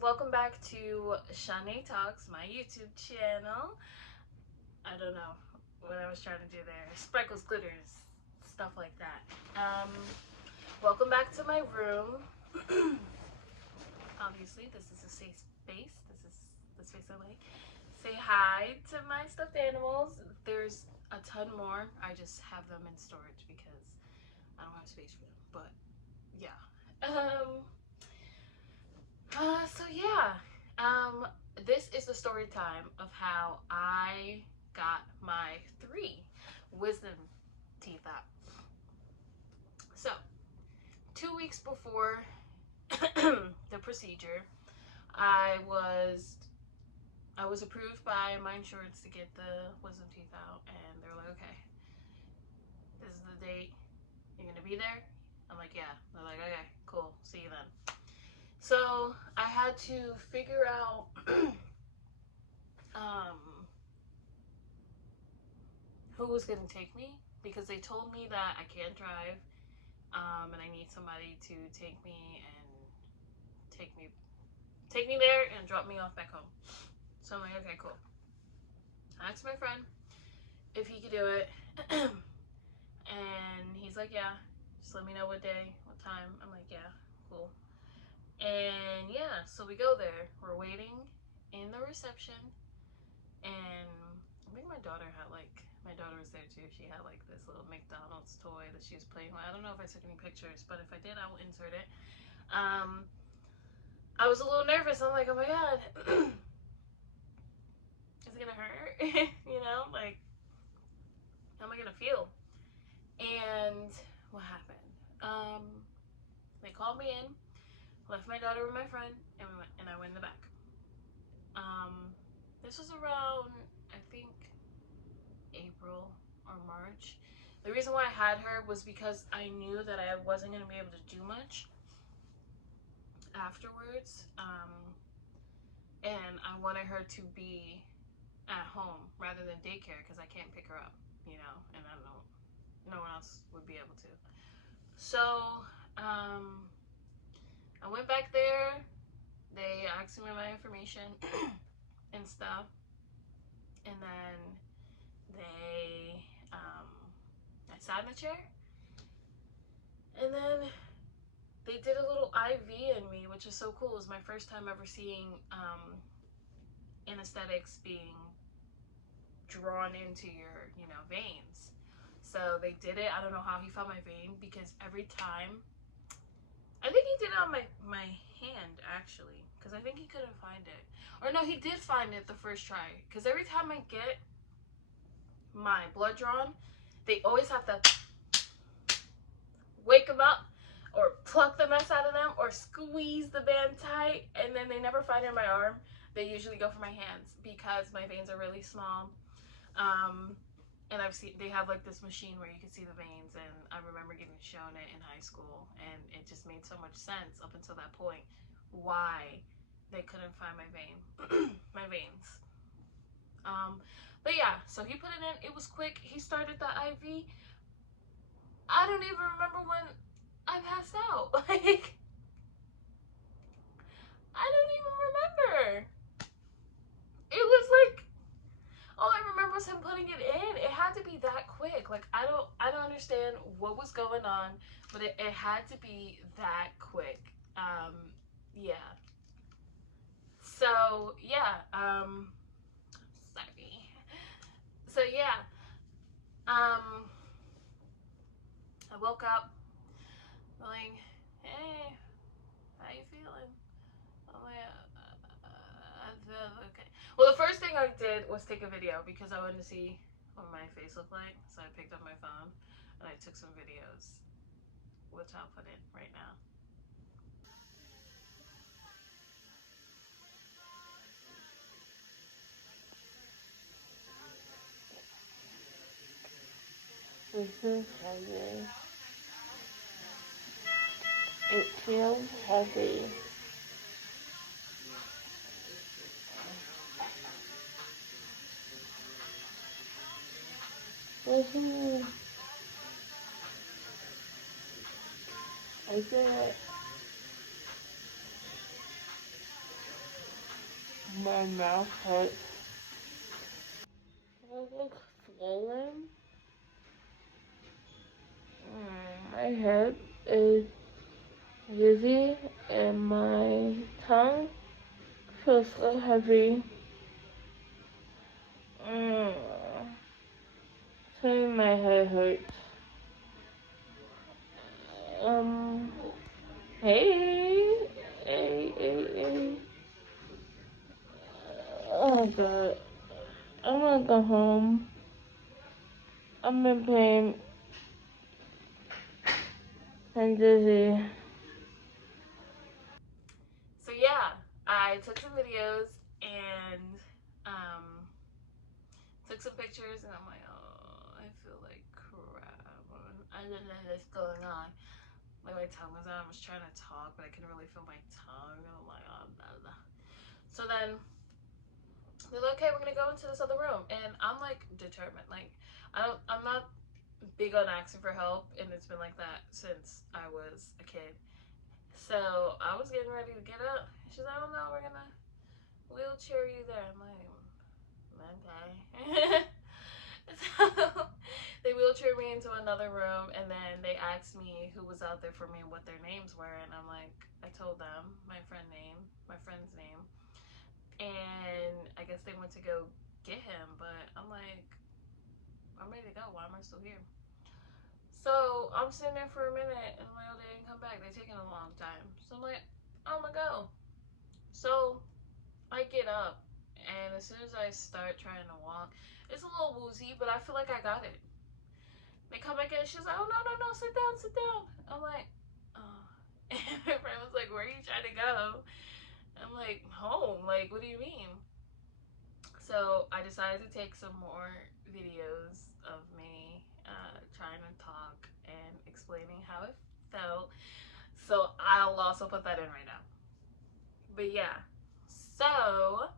welcome back to Shi'nae Talks, my YouTube channel. I don't know what I was trying to do there. Sprinkles, glitters, stuff like that. Welcome back to my room. Obviously, this is a safe space. This is the space I like. Say hi to my stuffed animals. There's a ton more. I just have them in storage because I don't have space for them. But yeah. This is the story time of how I got my 3 wisdom teeth out. So, 2 weeks before the procedure, I was approved by my insurance to get the wisdom teeth out, and they're like, okay, this is the date. You're gonna be there? I'm like, yeah. They're like, okay, cool. See you then. So I had to figure out who was going to take me, because they told me that I can't drive, and I need somebody to take me there and drop me off back home. So I'm like, okay, cool. I asked my friend if he could do it, and he's like, yeah, just let me know what day, what time. I'm like, yeah, cool. And yeah, so we go there. We're waiting in the reception, and I think my daughter was there too. She had like this little McDonald's toy that she was playing with. I don't know if I took any pictures, but if I did, I will insert it. I was a little nervous. I'm like, oh my god, is it gonna hurt? You know, like, how am I gonna feel? And what happened? They called me in, left my daughter with my friend, and I went in the back. This was around, I think, April or March. The reason why I had her was because I knew that I wasn't going to be able to do much afterwards, and I wanted her to be at home rather than daycare, because I can't pick her up, you know, and I don't know, no one else would be able to. So I went back there. They asked me my information and stuff, and then I sat in a chair, and then they did a little IV in me, which is so cool. It was my first time ever seeing anesthetics being drawn into your, veins. So they did it. I don't know how he found my vein, because every time, I think he did it on my hand, actually, because I think he couldn't find it. Or no, he did find it the first try, because every time I get my blood drawn, they always have to wake them up or pluck the mess out of them or squeeze the band tight, and then they never find it in my arm. They usually go for my hands, because my veins are really small. And they have like this machine where you can see the veins, and I remember getting shown it in high school, and it just made so much sense up until that point why they couldn't find my veins. But yeah, so he put it in. It was quick. He started the IV. I don't even remember when I passed out. Like, I don't even remember. It was like, all I remember was him putting it in. It had to be that quick. Like, I don't understand what was going on, but it had to be that quick. Yeah. So yeah. Sorry. So yeah. I woke up feeling, hey, how you feeling? I'm like, I feel okay. Well, the first thing I did was take a video, because I wanted to see what my face looked like. So I picked up my phone and I took some videos, which I'll put in right now. This is heavy. It feels heavy. Woohoo! I did it. My mouth hurts. I look swollen. My head is dizzy and my tongue feels so heavy. Turning my head hurts. Hey, hey. Oh God, I'm gonna go home. I'm in pain and dizzy. So yeah, I took some videos and took some pictures, and I'm like, oh, I feel like crap. I didn't know this going on. Like my tongue was out. I was trying to talk, but I couldn't really feel my tongue. And I'm like, oh, blah, blah. So then they're like, okay, we're gonna go into this other room, and I'm like determined. Like I'm not big on asking for help, and it's been like that since I was a kid. So I was getting ready to get up. She's like, oh no, we're gonna wheelchair you there. I'm like, okay. So they wheelchaired me into another room, and then they asked me who was out there for me and what their names were, and I'm like, I told them my friend's name, and I guess they went to go get him, but I'm like, I'm ready to go. Why am I still here? So I'm sitting there for a minute, and I'm like, oh, they didn't come back. They're taking a long time. So I'm like, I'm gonna go. So I get up, and as soon as I start trying to walk, it's a little woozy, but I feel like I got it. They come back in, she's like, oh, no, sit down, sit down. I'm like, oh. And my friend was like, where are you trying to go? I'm like, home. Like, what do you mean? So I decided to take some more videos of me trying to talk and explaining how it felt. So I'll also put that in right now. But yeah, so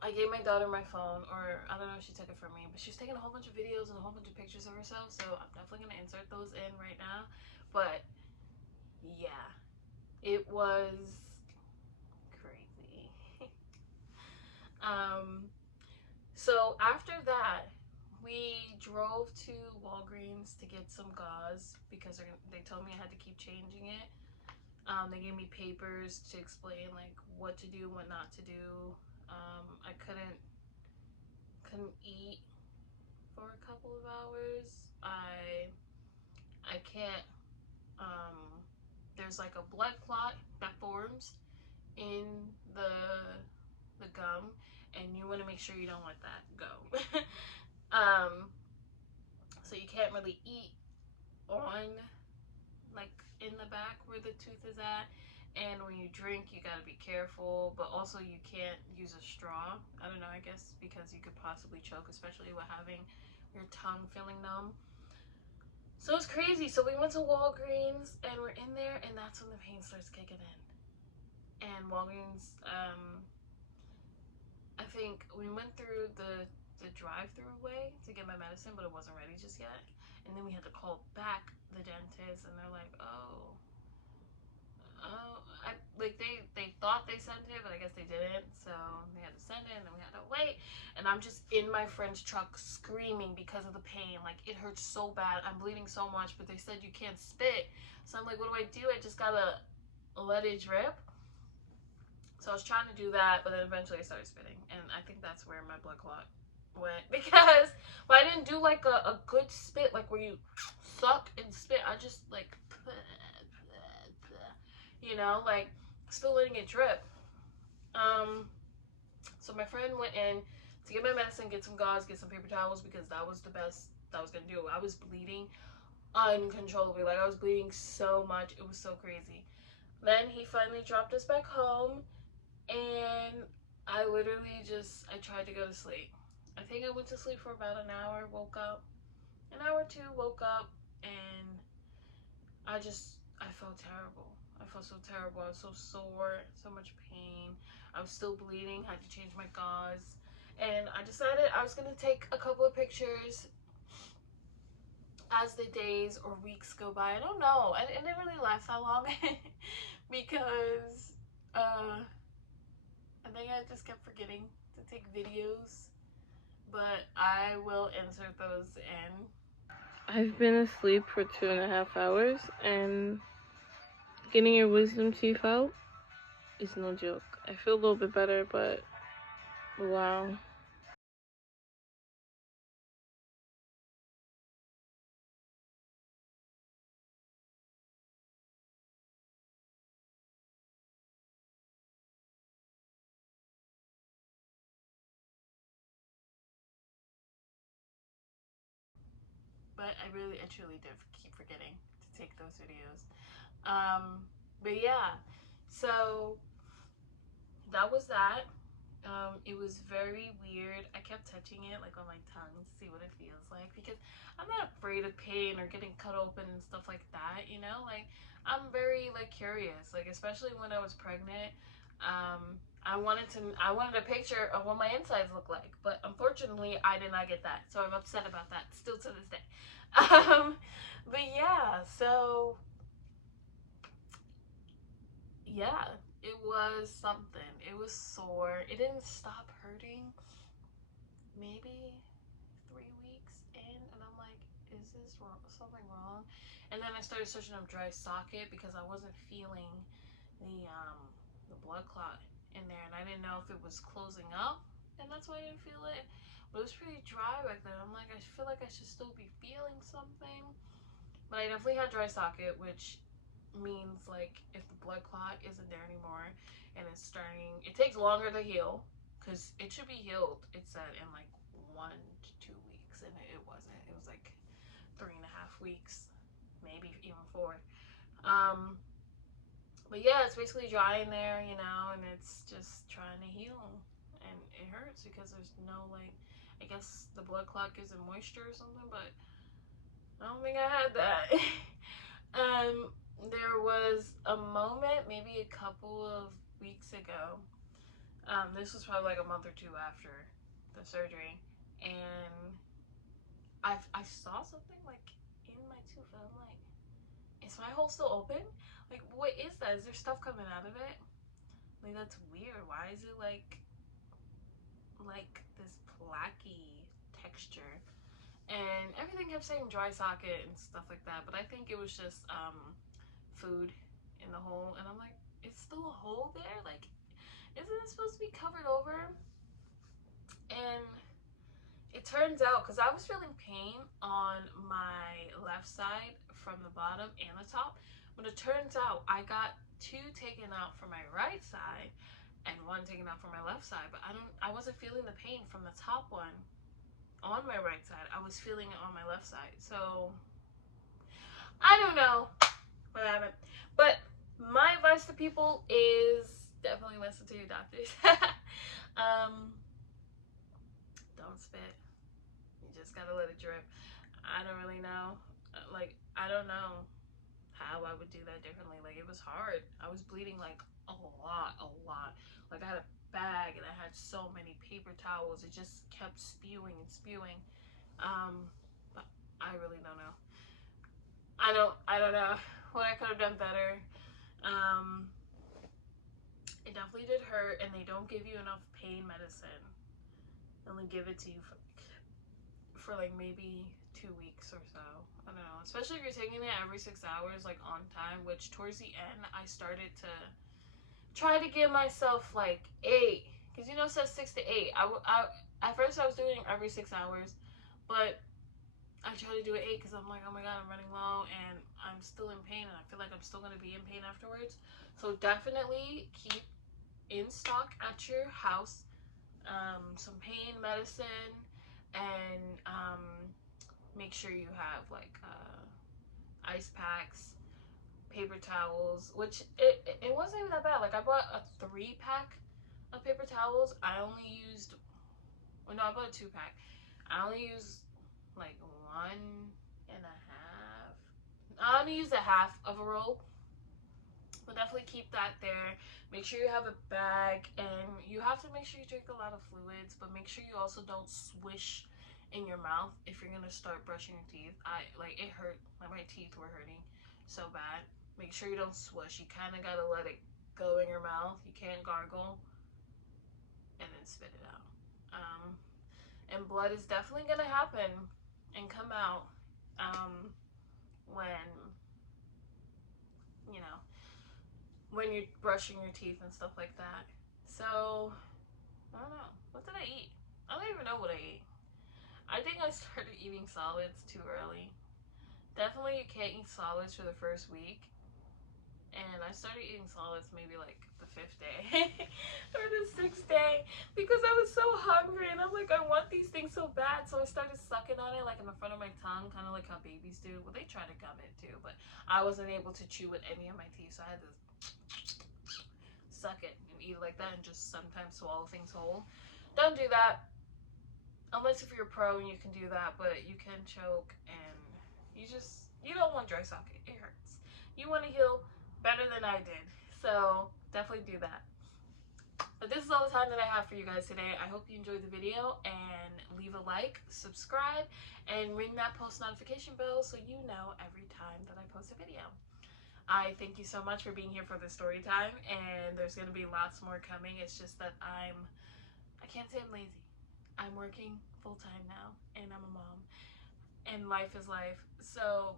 I gave my daughter my phone, or I don't know if she took it from me, but she's taking a whole bunch of videos and a whole bunch of pictures of herself, so I'm definitely going to insert those in right now. But yeah, it was crazy. So after that, we drove to Walgreens to get some gauze because they told me I had to keep changing it. They gave me papers to explain like what to do, what not to do. I couldn't eat for a couple of hours. I can't. There's like a blood clot that forms in the gum, and you want to make sure you don't let that go. So you can't really eat on like in the back where the tooth is at, and when you drink you got to be careful, but also you can't use a straw. I don't know, I guess because you could possibly choke, especially with having your tongue feeling numb. So it's crazy. So we went to Walgreens and we're in there, and that's when the pain starts kicking in. And Walgreens, I think we went through the drive-through way to get my medicine, but it wasn't ready just yet. And then we had to call back the dentist, and they're like, oh, they thought they sent it, but I guess they didn't. So they had to send it, and then we had to wait. And I'm just in my friend's truck screaming because of the pain. Like, it hurts so bad. I'm bleeding so much, but they said you can't spit. So I'm like, what do? I just gotta let it drip. So I was trying to do that, but then eventually I started spitting, and I think that's where my blood clot went, because but I didn't do like a good spit, like where you suck and spit. I just like, you know, like still letting it drip. So my friend went in to get my medicine, get some gauze, get some paper towels, because that was the best that I was gonna do. I was bleeding uncontrollably. Like, I was bleeding so much. It was so crazy. Then he finally dropped us back home, and I literally I tried to go to sleep. I think I went to sleep for about an hour, woke up, an hour or two, woke up, and I felt terrible. I felt so terrible. I was so sore, so much pain. I was still bleeding, had to change my gauze. And I decided I was going to take a couple of pictures as the days or weeks go by. I don't know. It didn't really last that long because I think I just kept forgetting to take videos, but I will insert those in. I've been asleep for 2.5 hours, and getting your wisdom teeth out is no joke. I feel a little bit better, but wow. But I truly did keep forgetting to take those videos. But yeah, so that was that. It was very weird. I kept touching it like on my tongue to see what it feels like because I'm not afraid of pain or getting cut open and stuff like that, you know? Like I'm very like curious, like especially when I was pregnant. I wanted a picture of what my insides look like, but unfortunately I did not get that. So I'm upset about that still to this day. But yeah, so yeah, it was something. It was sore. It didn't stop hurting. Maybe 3 weeks in, and I'm like, is this wrong? Something wrong? And then I started searching up dry socket because I wasn't feeling the blood clot in there, and I didn't know if it was closing up, and that's why I didn't feel it. But it was pretty dry back then. I'm like, I feel like I should still be feeling something, but I definitely had dry socket, which means like if the blood clot isn't there anymore and it's starting, it takes longer to heal because it should be healed, it said, in like 1 to 2 weeks, and it wasn't. It was like 3.5 weeks, maybe even 4. um but yeah, it's basically dry in there, you know, and it's just trying to heal, and it hurts because there's no like, I guess the blood clot gives it moisture or something, but I don't think I had that. There was a moment, maybe a couple of weeks ago. This was probably like a month or two after the surgery, and I saw something like in my tooth, and I'm like, is my hole still open? Like, what is that? Is there stuff coming out of it? Like, that's weird. Why is it like this plaquey texture? And everything kept saying dry socket and stuff like that, but I think it was just food in the hole, and I'm like, it's still a hole there? Like, isn't it supposed to be covered over? And it turns out, because I was feeling pain on my left side from the bottom and the top, but it turns out I got 2 taken out from my right side and 1 taken out from my left side, but I wasn't feeling the pain from the top one on my right side. I was feeling it on my left side. So I don't know what happened, but my advice to people is definitely listen to your doctors. Don't spit. You just gotta let it drip. I don't really know. Like, I don't know how I would do that differently. Like, it was hard. I was bleeding like a lot. Like, I had a bag and I had so many paper towels. It just kept spewing and spewing. But I really don't know. I don't know what I could have done better. Um, it definitely did hurt, and they don't give you enough pain medicine. They only give it to you for like maybe 2 weeks or so. I don't know. Especially if you're taking it every 6 hours, like on time, which towards the end, I started to try to give myself like 8. Because you know, it says 6 to 8. At first, I was doing every 6 hours, but I try to do it 8 because I'm like, oh my god, I'm running low and I'm still in pain, and I feel like I'm still going to be in pain afterwards. So definitely keep in stock at your house some pain medicine, and make sure you have like ice packs, paper towels, which it wasn't even that bad. Like, I bought a 3-pack of paper towels. I only used, well, no, I bought a 2-pack. I only used like 1.5. I only used a half of a roll. But definitely keep that there. Make sure you have a bag, and you have to make sure you drink a lot of fluids, but make sure you also don't swish in your mouth if you're gonna start brushing your teeth. It hurt. Like, my teeth were hurting so bad. Make sure you don't swish. You kind of gotta let it go in your mouth. You can't gargle. spit it out. And blood is definitely gonna happen and come out when, you know, when you're brushing your teeth and stuff like that. So, I don't know. What did I eat? I don't even know what I ate. I think I started eating solids too early. Definitely you can't eat solids for the first week. And I started eating solids maybe like the 5th day or the 6th day because I was so hungry and I'm like, I want these things so bad. So I started sucking on it like in the front of my tongue, kind of like how babies do. Well, they try to gum it too, but I wasn't able to chew with any of my teeth. So I had to suck it and eat it like that and just sometimes swallow things whole. Don't do that unless if you're a pro and you can do that, but you can choke and you don't want dry socket. It hurts. You want to heal better than I did. So definitely do that. But this is all the time that I have for you guys today. I hope you enjoyed the video and leave a like, subscribe, and ring that post notification bell so you know every time that I post a video. I thank you so much for being here for the story time, and there's going to be lots more coming. It's just that I can't say I'm lazy. I'm working full-time now, and I'm a mom, and life is life. So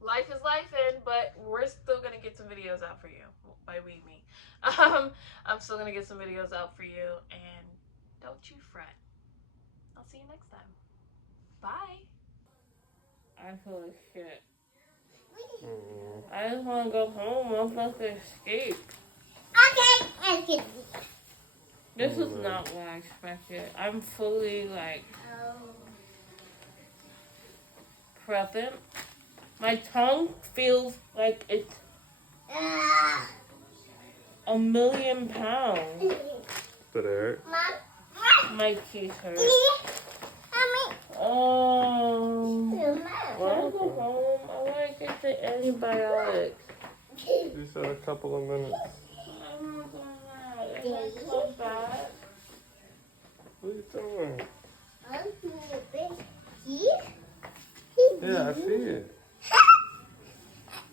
life is life, but we're still gonna get some videos out for you. By we, me. I'm still gonna get some videos out for you, and don't you fret. I'll see you next time. Bye. I feel like shit. I just want to go home. I'm about to escape. Okay. This is not what I expected. I'm fully like present. My tongue feels like it's 1,000,000 pounds. Did it hurt? My teeth hurt. Mommy. Oh. When I go home, I want to get the antibiotics. You said a couple of minutes. I'm not gonna lie. It hurts so bad. What are you doing? Here? Yeah, I see it.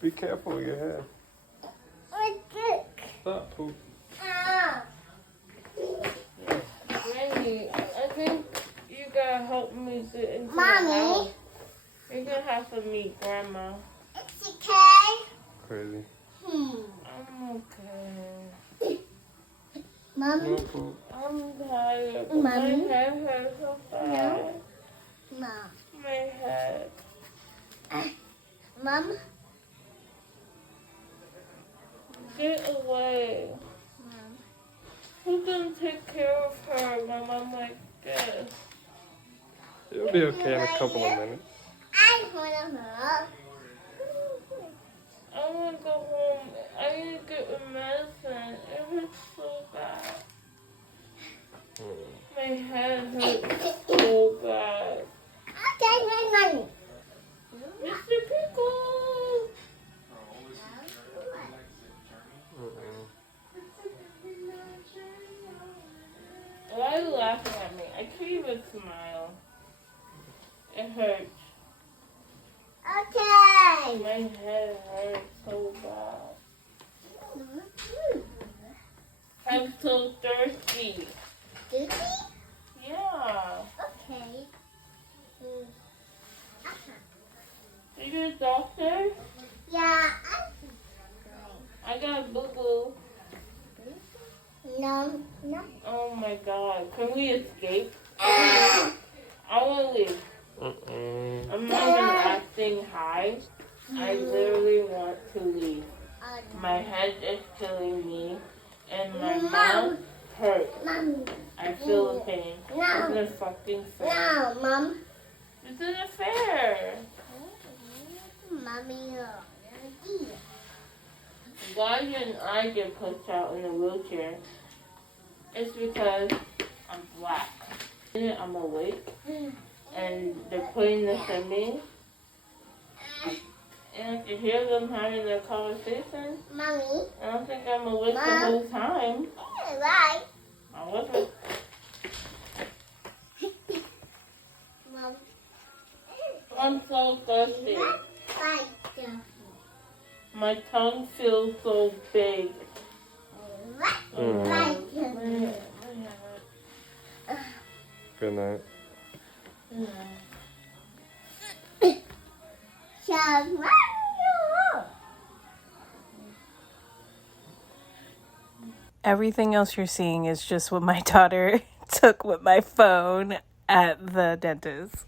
Be careful with your hair. Stop, poop. Randy, I think you gotta help me get into Mommy. the house. You're gonna have to meet Grandma. It's okay. Crazy. I'm okay. Mommy. No poop. I'm tired. Mommy. My head hurts so bad. Mom. My head. Mom. Get away. Mom. Who's gonna take care of her when I'm like this? You'll be okay in a couple of minutes. I want to know. I wanna go home. I need to get medicine. It hurts so bad. My head hurts so bad. Okay, Mr. Pickle! Why are you laughing at me? I can't even smile. It hurts. Okay. My head hurts so bad. I'm so thirsty. Duty? Yeah. Okay. Are you a doctor? Yeah. I got boo-boo. No. Oh my god. Can we escape? I want to leave. I'm not even acting high. I literally want to leave. My head is killing me, and my mouth hurts. Mom. I feel the pain. No. Isn't it fucking fair? No, Mom. Isn't it fair? Mommy. Why didn't I get pushed out in a wheelchair? It's because I'm black. I'm awake, and they're putting this in me. And if you hear them having their conversation, Mommy. I don't think I'm awake the Mom. whole time. Right. I wasn't. Mom. I'm so thirsty. Right. My tongue feels so big. Right. Good night. Everything else you're seeing is just what my daughter took with my phone at the dentist.